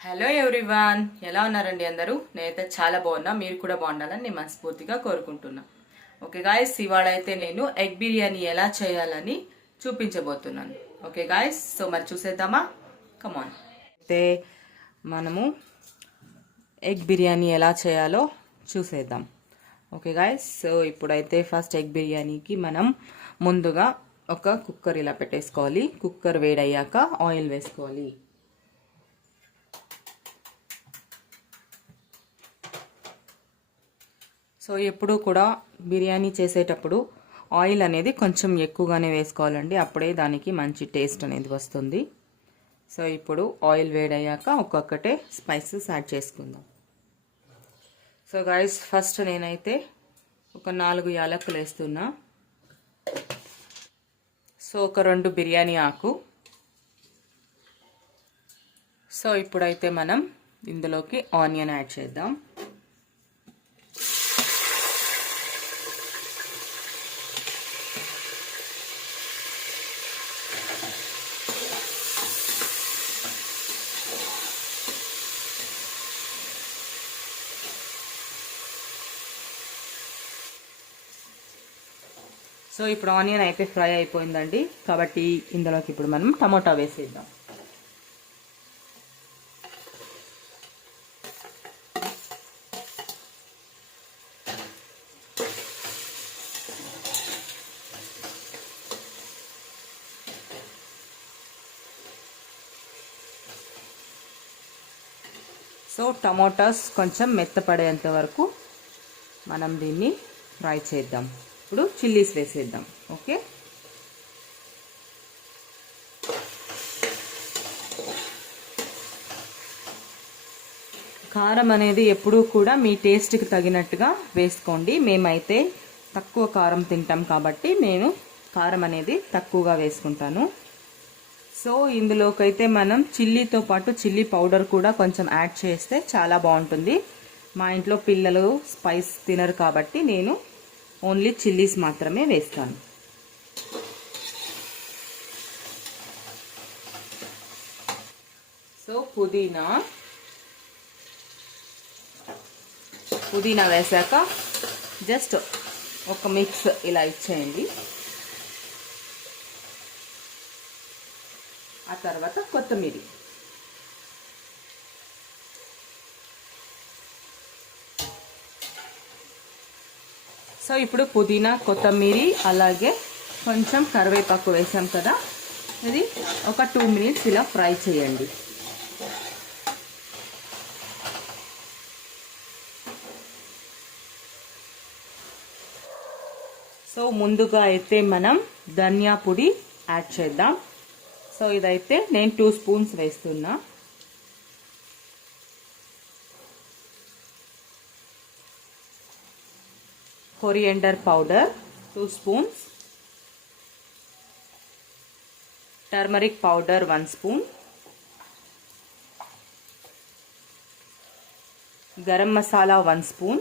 Hello everyone, ఎలా ఉన్నారండి అందరూ? నేనైతే చాలా బాగున్నా. మీరు కూడా బాగుండాలని నేను మనస్ఫూర్తిగా కోరుకుంటున్నా. ఓకే గాయస్, ఇవాళ అయితే నేను ఎగ్ బిర్యానీ ఎలా చేయాలని చూపించబోతున్నాను. ఓకే గాయస్, సో మరి చూసేద్దామా? కమాన్. అయితే మనము ఎగ్ బిర్యానీ ఎలా చేయాలో చూసేద్దాం. ఓకే గాయస్, సో ఇప్పుడైతే ఫస్ట్ ఎగ్ బిర్యానీకి మనం ముందుగా ఒక కుక్కర్ ఇలా పెట్టేసుకోవాలి. కుక్కర్ వేడయ్యాక ఆయిల్ వేసుకోవాలి. సో ఎప్పుడు కూడా బిర్యానీ చేసేటప్పుడు ఆయిల్ అనేది కొంచెం ఎక్కువగానే వేసుకోవాలండి. అప్పుడే దానికి మంచి టేస్ట్ అనేది వస్తుంది. సో ఇప్పుడు ఆయిల్ వేడయ్యాక ఒక్కొక్కటే స్పైసెస్ యాడ్ చేసుకుందాం. సో గైస్, ఫస్ట్ నేనైతే ఒక 4 యాలకులు వేస్తున్నా. సో ఒక 2 బిర్యానీ ఆకు. సో ఇప్పుడైతే మనం ఇందులోకి ఆనియన్ యాడ్ చేద్దాం. సో ఇప్పుడు ఆనియన్ అయితే ఫ్రై అయిపోయిందండి. కాబట్టి ఇందులోకి ఇప్పుడు మనం టమోటా వేసేద్దాం. సో టమోటాస్ కొంచెం మెత్తపడేంత వరకు మనం దీన్ని ఫ్రై చేద్దాం. ఇప్పుడు చిల్లీస్ వేసేద్దాం. ఓకే, కారం అనేది ఎప్పుడూ కూడా మీ టేస్ట్కి తగినట్టుగా వేసుకోండి. మేమైతే తక్కువ కారం తింటాం కాబట్టి నేను కారం అనేది తక్కువగా వేసుకుంటాను. సో ఇందులోకైతే మనం చిల్లీతో పాటు చిల్లీ పౌడర్ కూడా కొంచెం యాడ్ చేస్తే చాలా బాగుంటుంది. మా ఇంట్లో పిల్లలు స్పైస్ తినరు కాబట్టి నేను ఓన్లీ చిల్లీస్ మాత్రమే వేస్తాను. సో పుదీనా వేసాక జస్ట్ ఒక మిక్స్ ఇలా ఇచ్చేయండి. ఆ తర్వాత కొత్తిమీర. సో ఇప్పుడు పుదీనా, కొత్తిమీర అలాగే కొంచెం కరివేపాకు వేసాం కదా, ఇది ఒక 2 మినిట్స్ ఇలా ఫ్రై చేయండి. సో ముందుగా అయితే మనం ధనియా పొడి యాడ్ చేద్దాం. సో ఇదైతే నేను 2 స్పూన్స్ వేస్తున్నా. Coriander powder 2 spoons, turmeric powder 1 spoon, garam masala 1 spoon.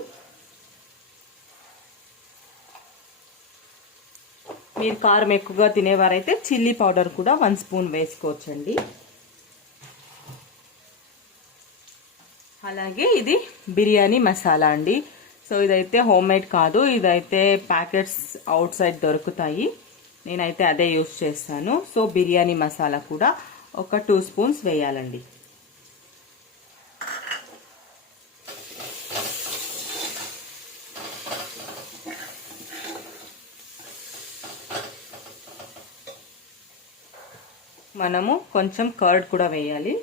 మీరు కారం ఎక్కువగా తినేవారైతే చిల్లీ పౌడర్ కూడా 1 స్పూన్ వేసుకోవచ్చండి. అలాగే ఇది బిర్యానీ మసాలా అండి. సో ఇదైతే హోమ్ మేడ్ కాదు, ఇదైతే ప్యాకెట్స్ అవుట్ సైడ్ దొరుకుతాయి. నేనైతే అదే యూస్ చేస్తాను. సో బిర్యానీ మసాలా కూడా ఒక 2 స్పూన్స్ వేయాలండి. మనము కొంచెం కర్డ్ కూడా వేయాలి.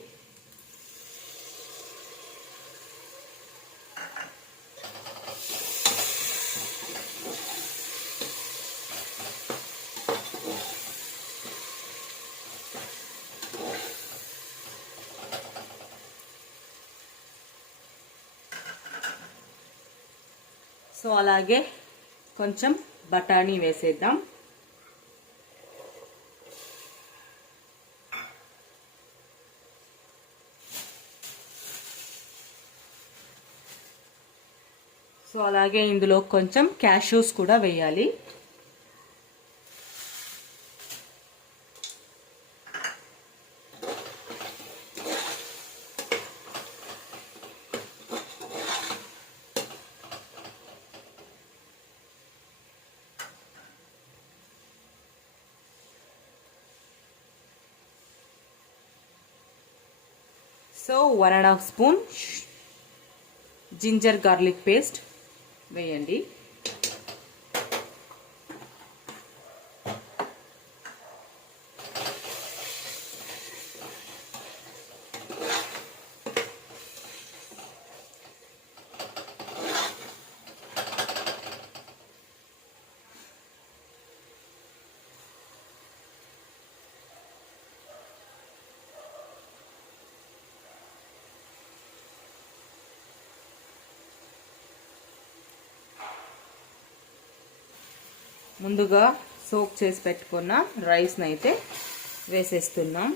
సో అలాగే కొంచెం బఠానీ వేసేద్దాం. సో అలాగే ఇందులో కొంచెం క్యాష్యూస్ కూడా వేయాలి. So 1.5 spoon ginger garlic paste వేయండి. ముందుగా సోక్ చేసి పెట్టుకున్న రైస్ని అయితే వేసేస్తున్నాం.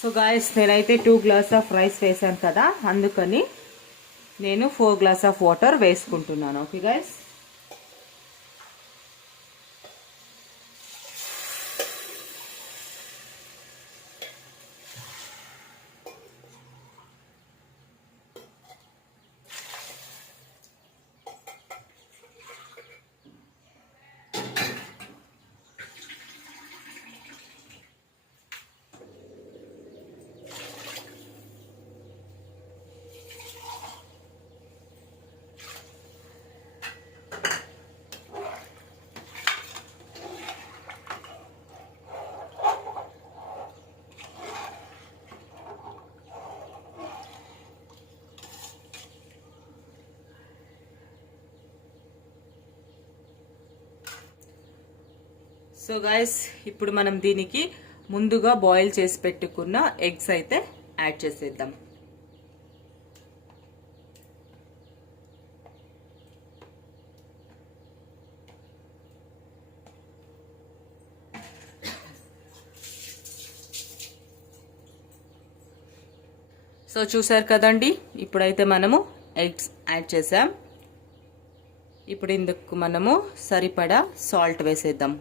సో గాయస్, నేనైతే 2 గ్లాస్ ఆఫ్ రైస్ వేసాను కదా, అందుకని నేను 4 గ్లాస్ ఆఫ్ వాటర్ వేసుకుంటున్నాను. Okay guys. సో గైస్, ఇప్పుడు మనం దీనికి ముందుగా బాయిల్ చేసి పెట్టుకున్న ఎగ్స్ అయితే యాడ్ చేసేద్దాం. సో చూసారు కదండి, ఇప్పుడైతే మనము ఎగ్స్ యాడ్ చేసాం. ఇప్పుడు ఇందుకు మనము సరిపడా సాల్ట్ వేసేద్దాం.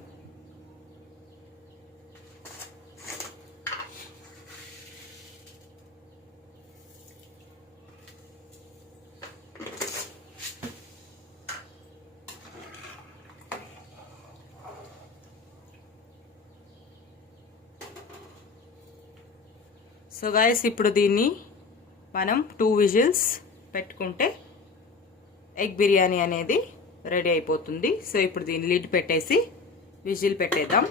సో గైస్, ఇప్పుడు దీన్ని మనం 2 విజిల్స్ పెట్టుకుంటే ఎగ్ బిర్యానీ అనేది రెడీ అయిపోతుంది. సో ఇప్పుడు దీన్ని లిడ్ పెట్టేసి విజిల్ పెట్టేద్దాం.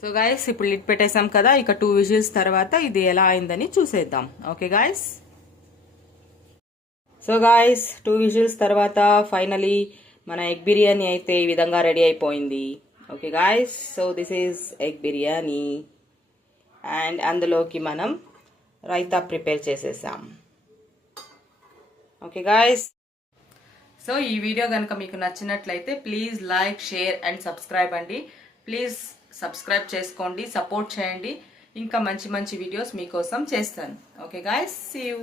సో గైస్, ఇప్పుడు లిడ్ పెట్టేసాం కదా, ఇక 2 విజిల్స్ తర్వాత ఇది ఎలా అయిందని చూసేద్దాం. Okay guys. So guys, 2 whistles తర్వాత ఫైనలీ మన ఎగ్ బిర్యానీ అయితే ఈ విధంగా రెడీ అయిపోయింది. Okay guys, so this is egg biryani and అందులోకి మనం రైతా ప్రిపేర్ చేసేసాం. Okay guys. సో ఈ వీడియో కనుక మీకు నచ్చినట్లయితే please like, share and subscribe అండి. ప్లీజ్ సబ్స్క్రైబ్ చేసుకోండి, సపోర్ట్ చేయండి. ఇంకా మంచి మంచి వీడియోస్ మీకోసం చేస్తాను. Okay guys, see you.